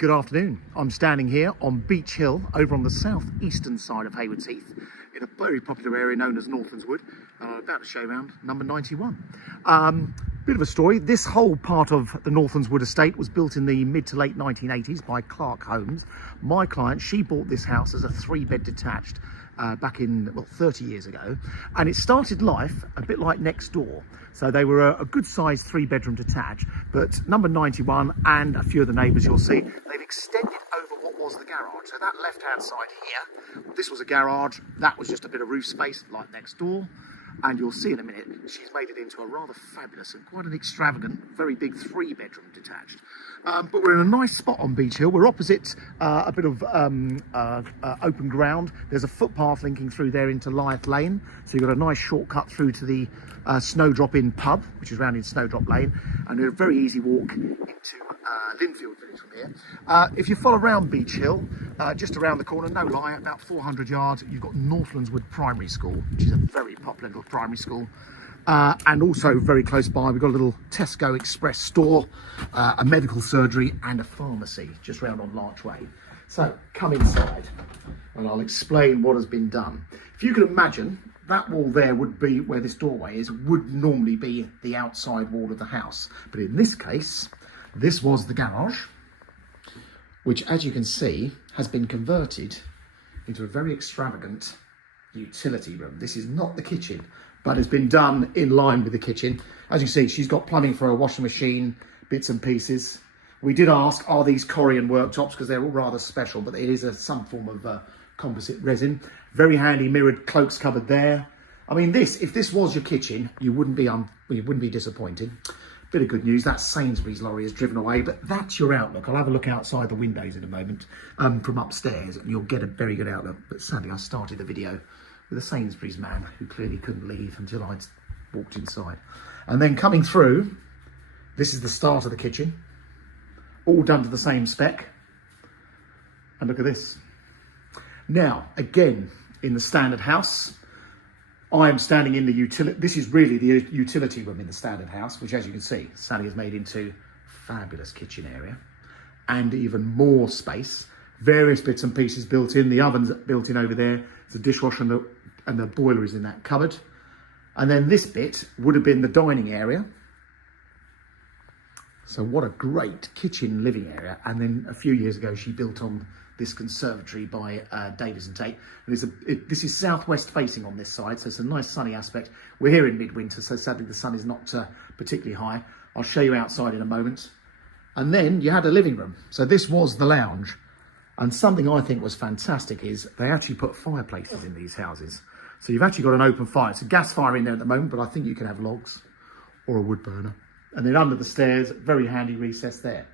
Good afternoon. I'm standing here on Beech Hill over on the southeastern side of Haywards Heath in a very popular area known as Northlands Wood. About to show around number 91. Bit of a story. This whole part of the Northlands Wood estate was built in the mid to late 1980s by Clark Homes. My client, she bought this house as a 3-bed detached back in, well, 30 years ago. And it started life a bit like next door. So they were a good sized 3-bedroom detached, but number 91 and a few of the neighbours you'll see, they've extended over what was the garage. So that left-hand side here, this was a garage, that was just a bit of roof space like next door. And you'll see in a minute, she's made it into a rather fabulous and quite an extravagant, very big 3-bedroom detached. But we're in a nice spot on Beech Hill. We're opposite a bit of open ground. There's a footpath linking through there into Lyeth Lane. So you've got a nice shortcut through to the Snowdrop Inn pub, which is round in Snowdrop Lane. And a very easy walk into Linfield Village from here. If you follow around Beech Hill, just around the corner, no lie, about 400 yards, you've got Northlands Wood Primary School, which is a very popular little primary school. And also very close by, we've got a little Tesco Express store, a medical surgery and a pharmacy just round on Larch Way. So come inside and I'll explain what has been done. If you can imagine, that wall there would be where this doorway is, would normally be the outside wall of the house. But in this case, this was the garage, which, as you can see, has been converted into a very extravagant utility room. This is not the kitchen, but has been done in line with the kitchen. As you see, she's got plumbing for a washing machine, bits and pieces. We did ask, are these Corian worktops, because they're all rather special, but it is some form of composite resin. Very handy mirrored cloaks cupboard there. I mean, if this was your kitchen, you wouldn't be disappointed. Bit of good news, that Sainsbury's lorry has driven away, but that's your outlook. I'll have a look outside the windows in a moment from upstairs, and you'll get a very good outlook. But sadly, I started the video with a Sainsbury's man who clearly couldn't leave until I'd walked inside. And then coming through, this is the start of the kitchen, all done to the same spec. And look at this. Now, again, in the standard house, I am standing in the utility. This is really the utility room in the standard house, which, as you can see, Sally has made into fabulous kitchen area and even more space. Various bits and pieces built in. The oven's built in over there. There's a dishwasher and the boiler is in that cupboard. And then this bit would have been the dining area. So what a great kitchen living area. And then a few years ago, she built on this conservatory by Davies and Tate. And this is southwest facing on this side, so it's a nice sunny aspect. We're here in midwinter, so sadly the sun is not particularly high. I'll show you outside in a moment. And then you had a living room. So this was the lounge. And something I think was fantastic is they actually put fireplaces in these houses. So you've actually got an open fire. It's a gas fire in there at the moment, but I think you can have logs or a wood burner. And then under the stairs, very handy recess there.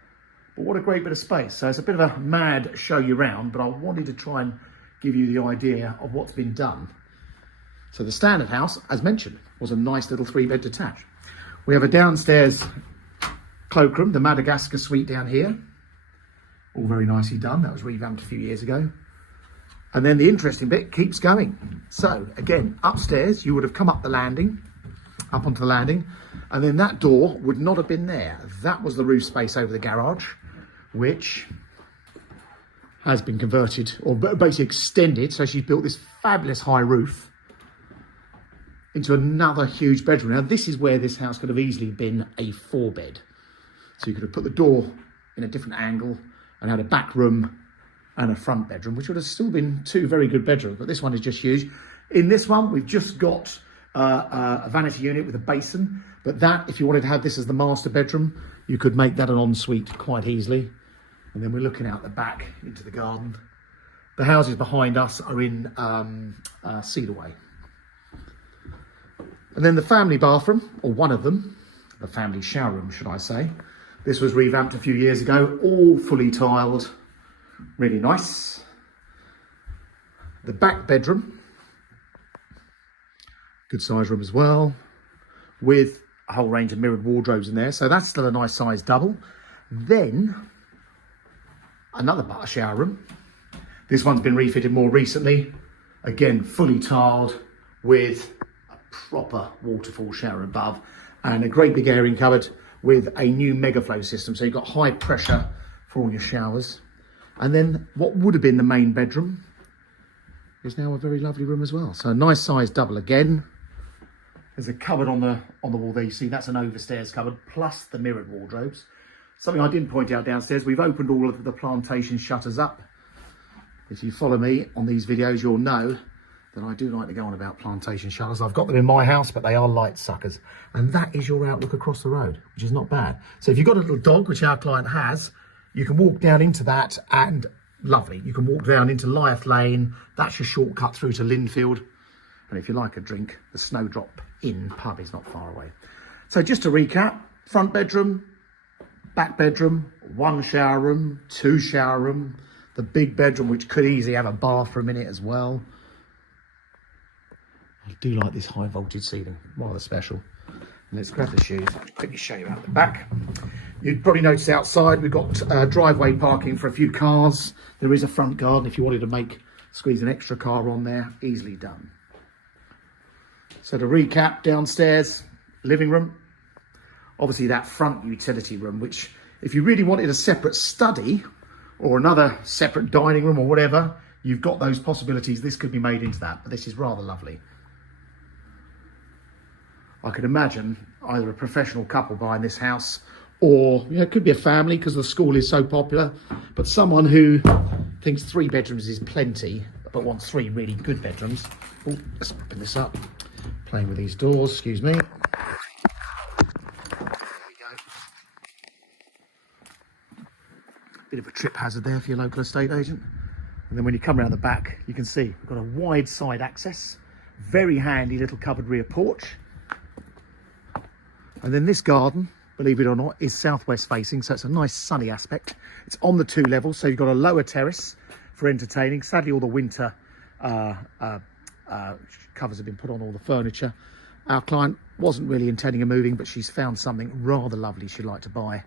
But what a great bit of space. So it's a bit of a mad show you round, but I wanted to try and give you the idea of what's been done. So the standard house, as mentioned, was a nice little 3-bed detached. We have a downstairs cloakroom, the Madagascar suite down here. All very nicely done. That was revamped a few years ago. And then the interesting bit keeps going. So again, upstairs, you would have come up the landing, up onto the landing, and then that door would not have been there. That was the roof space over the garage, which has been converted or basically extended. So she's built this fabulous high roof into another huge bedroom. Now this is where this house could have easily been a 4-bed. So you could have put the door in a different angle and had a back room and a front bedroom, which would have still been 2 very good bedrooms, but this one is just huge. In this one, we've just got a vanity unit with a basin, but that, if you wanted to have this as the master bedroom, you could make that an ensuite quite easily. And then we're looking out the back into the garden. The houses behind us are in Cedarway. And then the family bathroom, or one of them, the family shower room, should I say. This was revamped a few years ago, all fully tiled, really nice. The back bedroom, good size room as well, with a whole range of mirrored wardrobes in there. So that's still a nice size double. Then another shower room. This one's been refitted more recently. Again, fully tiled with a proper waterfall shower above and a great big airing cupboard with a new megaflow system. So you've got high pressure for all your showers. And then what would have been the main bedroom is now a very lovely room as well. So a nice size double again. There's a cupboard on the wall there. You see that's an overstairs cupboard plus the mirrored wardrobes. Something I didn't point out downstairs, we've opened all of the plantation shutters up. If you follow me on these videos, you'll know that I do like to go on about plantation shutters. I've got them in my house, but they are light suckers. And that is your outlook across the road, which is not bad. So if you've got a little dog, which our client has, you can walk down into that and lovely. You can walk down into Lyeth Lane. That's your shortcut through to Linfield. And if you like a drink, the Snowdrop Inn pub is not far away. So just to recap, front bedroom, back bedroom, 1 shower room, 2 shower room, the big bedroom, which could easily have a bathroom in it as well. I do like this high voltage ceiling, rather special. And let's grab the shoes, I'll quickly show you out the back. You'd probably notice outside we've got driveway parking for a few cars. There is a front garden if you wanted to squeeze an extra car on there, easily done. So to recap, downstairs, living room. Obviously that front utility room, which if you really wanted a separate study or another separate dining room or whatever, you've got those possibilities. This could be made into that, but this is rather lovely. I could imagine either a professional couple buying this house or it could be a family because the school is so popular, but someone who thinks 3 bedrooms is plenty but wants 3 really good bedrooms. Oh, let's open this up. Playing with these doors, excuse me. There we go. Bit of a trip hazard there for your local estate agent. And then when you come around the back, you can see we've got a wide side access, very handy little covered rear porch. And then this garden, believe it or not, is southwest facing, so it's a nice sunny aspect. It's on the 2 levels, so you've got a lower terrace for entertaining. Sadly, all the winter covers have been put on all the furniture. Our client wasn't really intending on moving, but she's found something rather lovely she'd like to buy.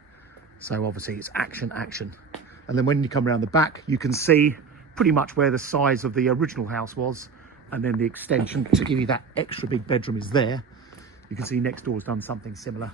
So obviously it's action. And then when you come around the back, you can see pretty much where the size of the original house was, and then the extension to give you that extra big bedroom is there. You can see next door's done something similar,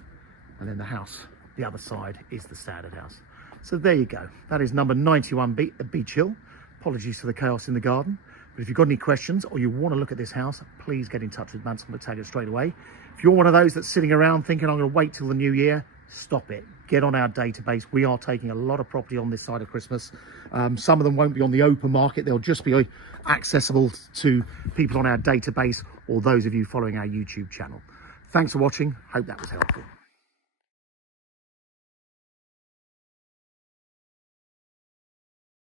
and then the house, the other side, is the standard house. So there you go. That is number 91 Beech Hill. Apologies for the chaos in the garden, but if you've got any questions or you want to look at this house, please get in touch with Mansell McTaggart straight away. If you're one of those that's sitting around thinking I'm going to wait till the new year, stop it. Get on our database. We are taking a lot of property on this side of Christmas. Some of them won't be on the open market. They'll just be accessible to people on our database or those of you following our YouTube channel. Thanks for watching. Hope that was helpful.